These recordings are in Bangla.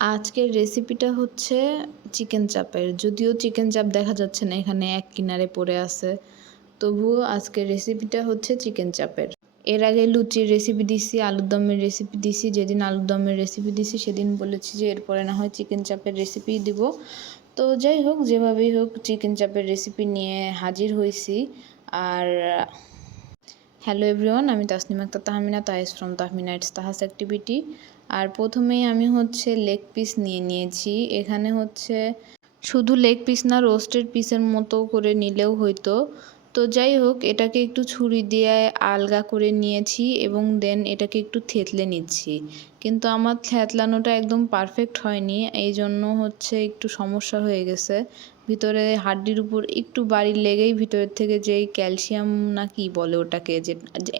আজকের রেসিপিটা হচ্ছে চিকেন চাপের। যদিও চিকেন চাপ দেখা যাচ্ছে না, এখানে এক কিনারে পড়ে আছে, তবুও আজকের রেসিপিটা হচ্ছে চিকেন চাপের। এর আগে লুচির রেসিপি দিছি, আলুর দমের রেসিপি দিছি। যেদিন আলুর দমের রেসিপি দিছি সেদিন বলেছি যে এরপরে না হয় চিকেন চাপের রেসিপি দিব। তো যাই হোক, যেভাবেই হোক চিকেন চাপের রেসিপি নিয়ে হাজির হয়েছি। আর হ্যালো এভরিওয়ান, আমি তাসনিম আক্তার তাহমিনা, তাহিস ফ্রম তাহমিনাইটস তাহাস অ্যাক্টিভিটি। আর প্রথমেই আমি হচ্ছে লেগ পিস নিয়েছি। এখানে হচ্ছে শুধু লেগ পিস না, রোস্টেড পিসের মতো করে নিলেও হইতো। তো যাই হোক, এটাকে একটু ছুরি দিয়ে আলগা করে নিয়েছি এবং দেন এটাকে একটু থেতলে নিচ্ছি। কিন্তু আমার থেতলানোটা একদম পারফেক্ট হয়নি, এই জন্য হচ্ছে একটু সমস্যা হয়ে গেছে। ভিতরে হাড্ডির উপর একটু বাড়ি লেগেই ভিতরের থেকে যেই ক্যালসিয়াম না কি বলে ওটাকে, যে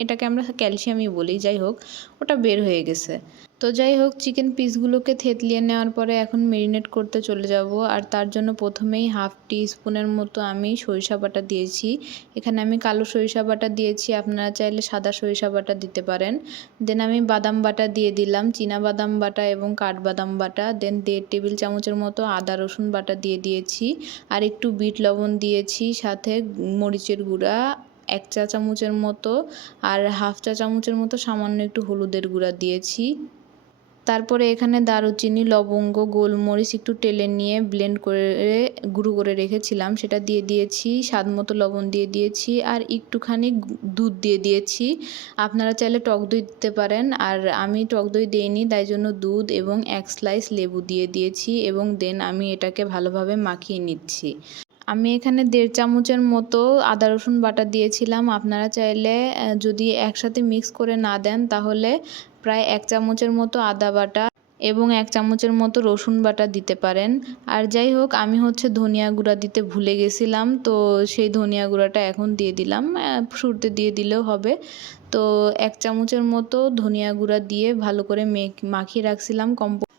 এটাকে আমরা ক্যালসিয়ামই বলি, যাই হোক ওটা বের হয়ে গেছে। তো যাই হোক, চিকেন পিসগুলোকে থেতলিয়ে নেওয়ার পরে এখন মেরিনেট করতে চলে যাব। আর তার জন্য প্রথমেই হাফ টি স্পুনের মতো আমি সরিষা বাটা দিয়েছি। এখানে আমি কালো সরিষা বাটা দিয়েছি, আপনারা চাইলে সাদা সরিষা বাটা দিতে পারেন। দেন আমি বাদাম বাটা দিয়ে দিলাম, চীনা বাদাম বাটা এবং কাঠবাদাম বাটা। দেন 1.5 টেবিল চামচের মতো আদা রসুন বাটা দিয়ে দিয়েছি। আর একটু বিট লবণ দিয়েছি, সাথে মরিচের গুঁড়া 1 চা চামচের মতো, আর হাফ চা চামচের মতো সামান্য একটু হলুদের গুঁড়া দিয়েছি। তারপরে এখানে দারুচিনি, লবঙ্গ, গোলমরিচ একটু টেলে নিয়ে ব্লেন্ড করে গুঁড়ো করে রেখেছিলাম, সেটা দিয়ে দিয়েছি। স্বাদ মতো লবণ দিয়ে দিয়েছি আর একটুখানি দুধ দিয়ে দিয়েছি। আপনারা চাইলে টক দই দিতে পারেন, আর আমি টক দই দিইনি, তাই জন্য দুধ এবং 1 স্লাইস লেবু দিয়ে দিয়েছি এবং দেন আমি এটাকে ভালোভাবে মাখিয়ে নিচ্ছি। আমি এখানে 1.5 চামচের মতো আদা রসুন বাটা দিয়েছিলাম। আপনারা চাইলে যদি একসাথে মিক্স করে না দেন তাহলে প্রায় 1 চামচের মতো আদা বাটা এবং 1 চামচের মতো রসুন বাটা দিতে পারেন। আর যাই হোক, আমি হচ্ছে ধনিয়া গুঁড়া দিতে ভুলে গেছিলাম, তো সেই ধনিয়া গুঁড়াটা এখন দিয়ে দিলাম, শুরুতে দিয়ে দিলেও হবে। তো 1 চামচের মতো ধনিয়া গুঁড়া দিয়ে ভালো করে মাখিয়ে রাখছিলাম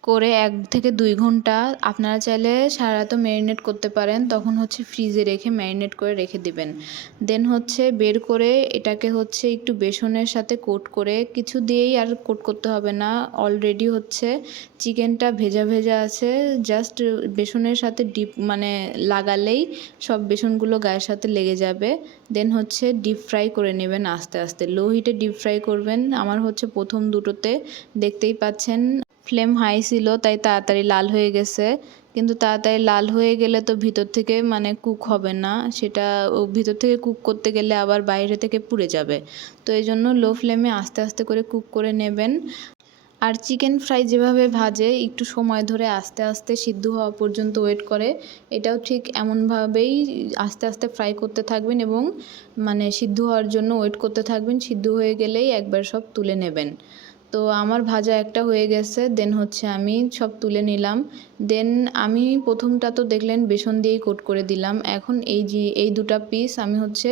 করে 1 থেকে 2 ঘন্টা। আপনারা চাইলে সারা রাতও ম্যারিনেট করতে পারেন, তখন হচ্ছে ফ্রিজে রেখে ম্যারিনেট করে রেখে দিবেন। দেন হচ্ছে বের করে এটাকে হচ্ছে একটু বেসনের সাথে কোট করে, কিছু দিয়েই আর কোট করতে হবে না, অলরেডি হচ্ছে চিকেনটা ভেজা ভেজা আছে, জাস্ট বেসনের সাথে লাগালেই সব বেসনগুলো গায়ের সাথে লেগে যাবে। দেন হচ্ছে ডিপ ফ্রাই করে নেবেন আস্তে আস্তে, লো হিটে ডিপ ফ্রাই করবেন। আমার হচ্ছে প্রথম দুটোতে দেখতেই পাচ্ছেন ফ্লেম হাই ছিল, তাই তাড়াতাড়ি লাল হয়ে গেছে। কিন্তু তাড়াতাড়ি লাল হয়ে গেলে তো ভিতর থেকে কুক হবে না, সেটা ভিতর থেকে কুক করতে গেলে আবার বাইরে থেকে পুড়ে যাবে। তো এই জন্য লো ফ্লেমে আস্তে আস্তে করে কুক করে নেবেন। আর চিকেন ফ্রাই যেভাবে ভাজে একটু সময় ধরে আস্তে আস্তে সিদ্ধ হওয়া পর্যন্ত ওয়েট করে, এটাও ঠিক এমনভাবেই আস্তে আস্তে ফ্রাই করতে থাকবেন এবং সিদ্ধ হওয়ার জন্য ওয়েট করতে থাকবেন। সিদ্ধ হয়ে গেলেই একবার সব তুলে নেবেন। তো আমার ভাজা একটা হয়ে গেছে, দেন হচ্ছে আমি সব তুলে নিলাম। দেন আমি প্রথমটা তো দেখলেন বেসন দিয়েই কোট করে দিলাম। এখন এই দুটা পিস আমি হচ্ছে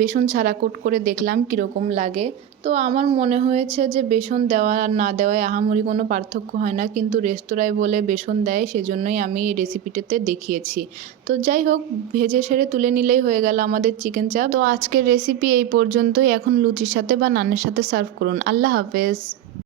বেসন ছাড়া কোট করে দেখলাম কীরকম লাগে। তো আমার মনে হয়েছে যে বেসন দেওয়া আর না দেওয়ায় আহামরি কোনো পার্থক্য হয় না, কিন্তু রেস্তোরাঁয় বলে বেসন দেয়, সেজন্যই আমি এই রেসিপিটাতে দেখিয়েছি। তো যাই হোক, ভেজে সেরে তুলে নিলেই হয়ে গেল আমাদের চিকেন চাপ। তো আজকের রেসিপি এই পর্যন্তই। এখন লুচির সাথে বা নানের সাথে সার্ভ করুন। আল্লাহ হাফেজ।